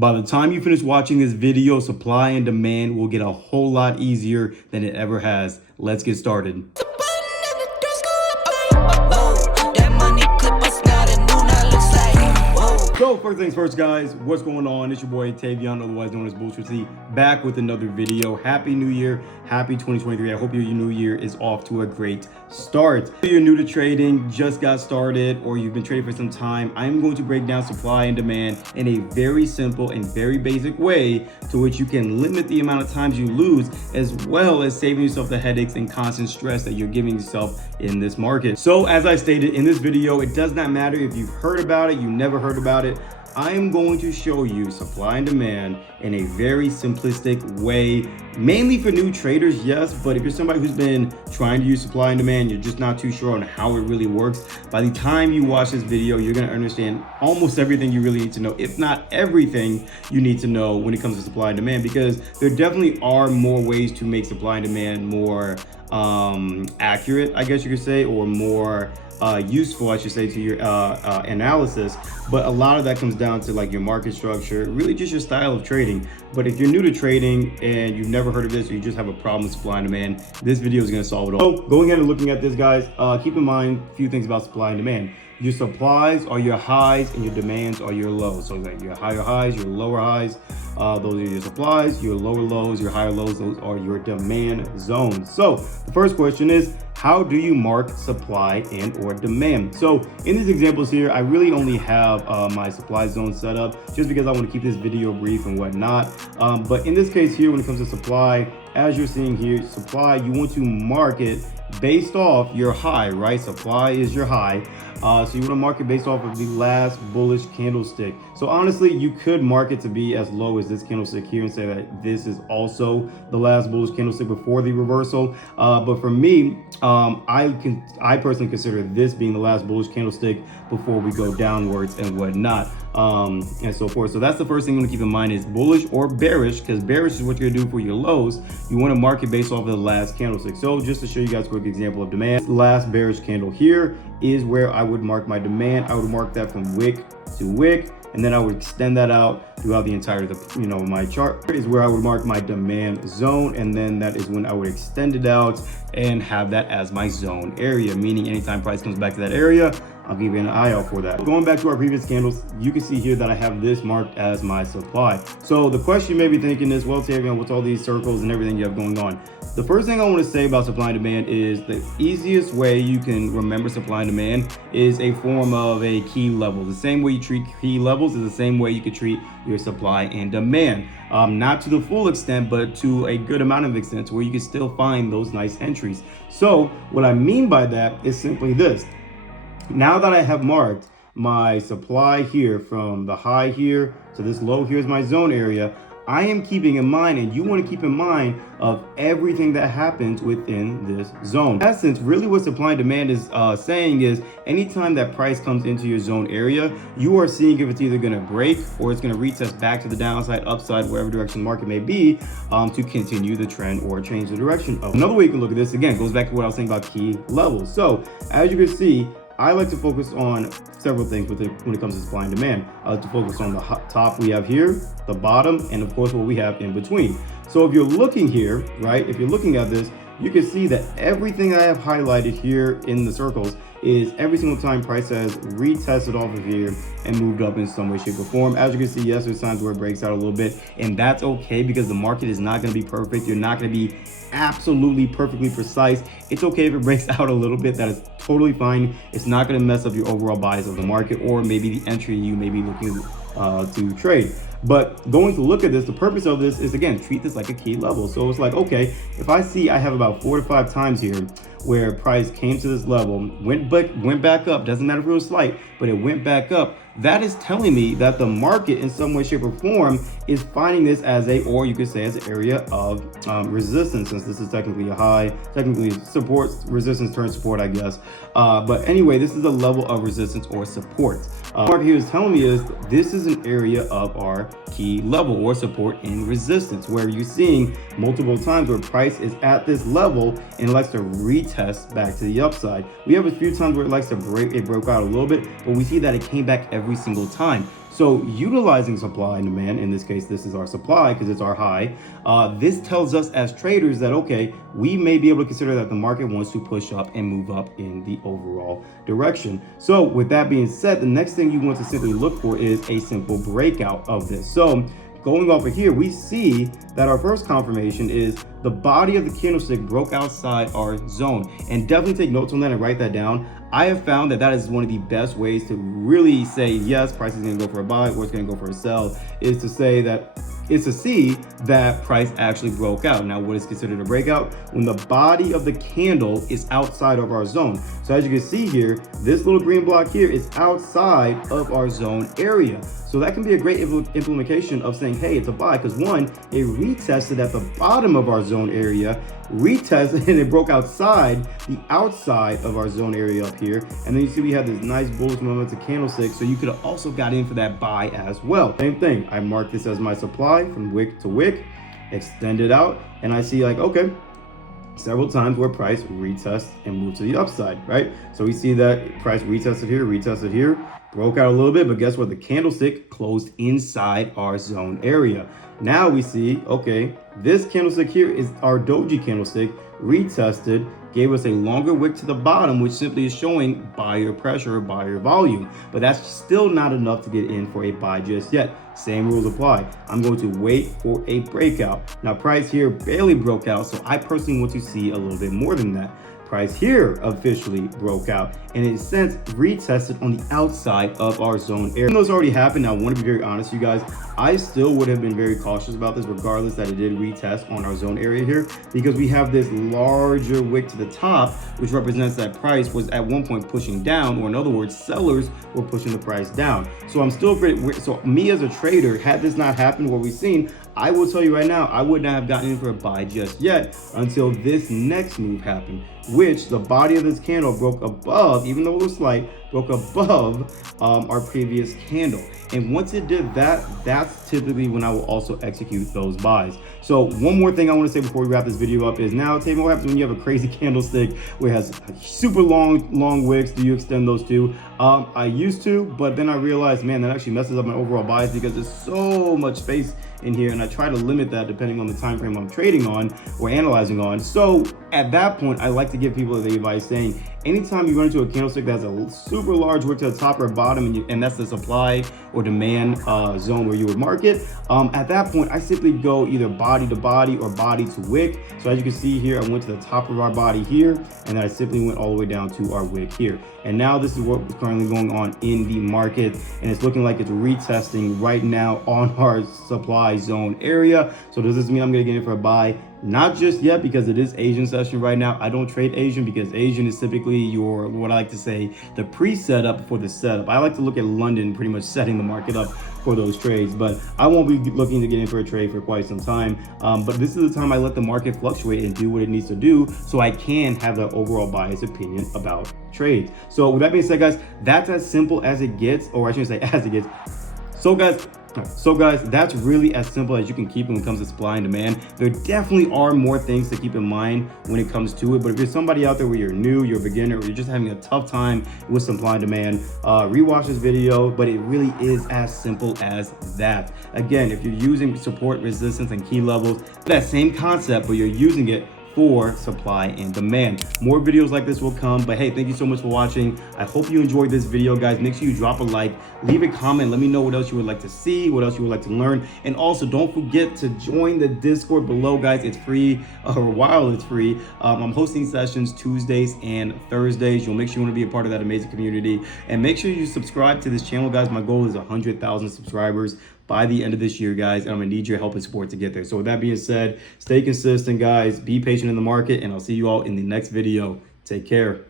By the time you finish watching this video, supply and demand will get a whole lot easier than it ever has. Let's get started. So first things first, guys, what's going on? It's your boy Tavion, otherwise known as Bullshit T, back with another video. Happy New Year, happy 2023. I hope your new year is off to a great start. If you're new to trading, just got started, or you've been trading for some time, I'm going to break down supply and demand in a very simple and very basic way to which you can limit the amount of times you lose, as well as saving yourself the headaches and constant stress that you're giving yourself in this market. So as I stated in this video, it does not matter if you've heard about it, you never heard about it. I am going to show you supply and demand in a very simplistic way, mainly for new traders, yes, but if you're somebody who's been trying to use supply and demand, you're just not too sure on how it really works, by the time you watch this video, you're going to understand almost everything you really need to know, if not everything you need to know when it comes to supply and demand, because there definitely are more ways to make supply and demand more accurate, I guess you could say, or more useful, I should say, to your analysis. But a lot of that comes down to like your market structure, really just your style of trading. But if you're new to trading and you've never heard of this, or you just have a problem with supply and demand, this video is going to solve it all. So going ahead and looking at this, guys, keep in mind a few things about supply and demand. Your supplies are your highs and your demands are your lows. So like your higher highs, your lower highs, those are your supplies. Your lower lows, your higher lows, those are your demand zones. So the first question is, how do you mark supply and or demand? So in these examples here, I really only have my supply zone set up just because I want to keep this video brief and whatnot. But in this case here, when it comes to supply, as you're seeing here, supply, you want to mark it based off your high, right? Supply is your high. So you want to mark it based off of the last bullish candlestick. So honestly, you could mark it to be as low as this candlestick here and say that this is also the last bullish candlestick before the reversal. But for me, I personally consider this being the last bullish candlestick before we go downwards and whatnot, and so forth. So that's the first thing you want to keep in mind is bullish or bearish, because bearish is what you're gonna do for your lows. You want to mark it based off of the last candlestick. So just to show you guys a quick example of demand, the last bearish candle here is where I would mark my demand. I would mark that from wick to wick, and then I would extend that out throughout the entirety of the, my chart is where I would mark my demand zone, and then that is when I would extend it out and have that as my zone area, meaning anytime price comes back to that area, I'll give you an eye out for that. Going back to our previous candles, you can see here that I have this marked as my supply. So the question you may be thinking is, well, Tavion, what's all these circles and everything you have going on? The first thing I want to say about supply and demand is the easiest way you can remember supply and demand is a form of a key level. The same way you treat key levels is the same way you could treat your supply and demand. Not to the full extent, but to a good amount of extent to where you can still find those nice entries. So what I mean by that is simply this. Now that I have marked my supply here from the high here to this low here is my zone area, I am keeping in mind, and you want to keep in mind, of everything that happens within this zone. In essence, really what supply and demand is saying is anytime that price comes into your zone area, you are seeing if it's either going to break or it's going to retest back to the downside, upside, wherever direction the market may be, to continue the trend or change the direction of. Another way you can look at this, again, goes back to what I was saying about key levels. So as you can see, I like to focus on several things when it comes to supply and demand. I like to focus on the top we have here, the bottom, and of course what we have in between. So if you're looking here, right, if you're looking at this, you can see that everything I have highlighted here in the circles is every single time price has retested off of here and moved up in some way, shape, or form. As you can see, yes, there's times where it breaks out a little bit, and that's okay because the market is not going to be perfect. You're not going to be absolutely perfectly precise. It's okay if it breaks out a little bit. That is totally fine. It's not going to mess up your overall bias of the market or maybe the entry you may be looking to trade. But going to look at this, the purpose of this is, again, treat this like a key level. So it's like, okay, if I see I have about 4 to 5 times here where price came to this level, went back up, doesn't matter if it was slight, but it went back up, that is telling me that the market in some way, shape, or form is finding this as a, or you could say as an area of resistance, since this is technically a high, technically support, resistance turns support, I guess. But anyway, this is a level of resistance or support. Mark here is telling me is this is an area of our key level or support and resistance, where you're seeing multiple times where price is at this level and likes to retest back to the upside. We have a few times where it likes to break, it broke out a little bit, but we see that it came back every single time. So utilizing supply and demand, in this case, this is our supply because it's our high. This tells us as traders that, okay, we may be able to consider that the market wants to push up and move up in the overall direction. So with that being said, the next thing you want to simply look for is a simple breakout of this. So going off of here, we see that our first confirmation is the body of the candlestick broke outside our zone. And definitely take notes on that and write that down. I have found that that is one of the best ways to really say, yes, price is going to go for a buy or it's going to go for a sell, is to say that it's to see that price actually broke out. Now, what is considered a breakout? When the body of the candle is outside of our zone. So as you can see here, this little green block here is outside of our zone area. So that can be a great implementation of saying, hey, it's a buy, because one, it retested at the bottom of our zone area, retested, and it broke outside the outside of our zone area up here. And then you see we have this nice bullish momentum candlestick. So you could have also got in for that buy as well. Same thing. I mark this as my supply from wick to wick, extend it out, and I see like, okay, several times where price retests and move to the upside, right? So we see that price retested here, broke out a little bit, but guess what? The candlestick closed inside our zone area. Now we see, okay, this candlestick here is our doji candlestick, retested, gave us a longer wick to the bottom, which simply is showing buyer pressure or buyer volume. But that's still not enough to get in for a buy just yet. Same rules apply. I'm going to wait for a breakout. Now, price here barely broke out, so I personally want to see a little bit more than that. Price here officially broke out and in a sense retested on the outside of our zone area. Even though it's already happened, I want to be very honest, you guys, I still would have been very cautious about this regardless that it did retest on our zone area here, because we have this larger wick to the top, which represents that price was at one point pushing down, or in other words, sellers were pushing the price down. So I'm still very, so me as a trader, had this not happened, what we've seen, I will tell you right now, I would not have gotten in for a buy just yet until this next move happened, which the body of this candle broke above, even though it was slight, broke above our previous candle. And once it did that, that's typically when I will also execute those buys. So one more thing I want to say before we wrap this video up is, now, Taylor, what happens when you have a crazy candlestick where it has super long wicks? Do you extend those too? I used to, but then I realized, man, that actually messes up my overall buys because there's so much space in here, and I try to limit that depending on the time frame I'm trading on or analyzing on. So at that point, I like to give people the advice saying, anytime you run into a candlestick that has a super large wick to the top or bottom, and that's the supply or demand zone where you would mark it, at that point, I simply go either body to body or body to wick. So as you can see here, I went to the top of our body here, and then I simply went all the way down to our wick here. And now this is what's currently going on in the market, and it's looking like it's retesting right now on our supply zone area. So does this mean I'm going to get in for a buy? Not just yet, because it is Asian session right now. I don't trade Asian because Asian is typically your, what I like to say, the pre-setup for the setup. I like to look at London pretty much setting the market up for those trades, but I won't be looking to get in for a trade for quite some time. But this is the time I let the market fluctuate and do what it needs to do so I can have that overall biased opinion about trades. So with that being said, guys, that's as simple as it gets, or I shouldn't say as it gets. So guys, that's really as simple as you can keep when it comes to supply and demand. There definitely are more things to keep in mind when it comes to it, but if you're somebody out there where you're new, you're a beginner, or you're just having a tough time with supply and demand, rewatch this video, but it really is as simple as that. Again, if you're using support, resistance, and key levels, that same concept, but you're using it for supply and demand. More videos like this will come, but hey, thank you so much for watching. I hope you enjoyed this video, guys. Make sure you drop a like, leave a comment, let me know what else you would like to see, what else you would like to learn, and also don't forget to join the Discord below, guys. It's free, or while it's free. I'm hosting sessions Tuesdays and Thursdays. You'll make sure you want to be a part of that amazing community, and make sure you subscribe to this channel, guys. My goal is 100,000 subscribers by the end of this year, guys, and I'm gonna need your help and support to get there. So with that being said, stay consistent, guys, be patient in the market, and I'll see you all in the next video. Take care.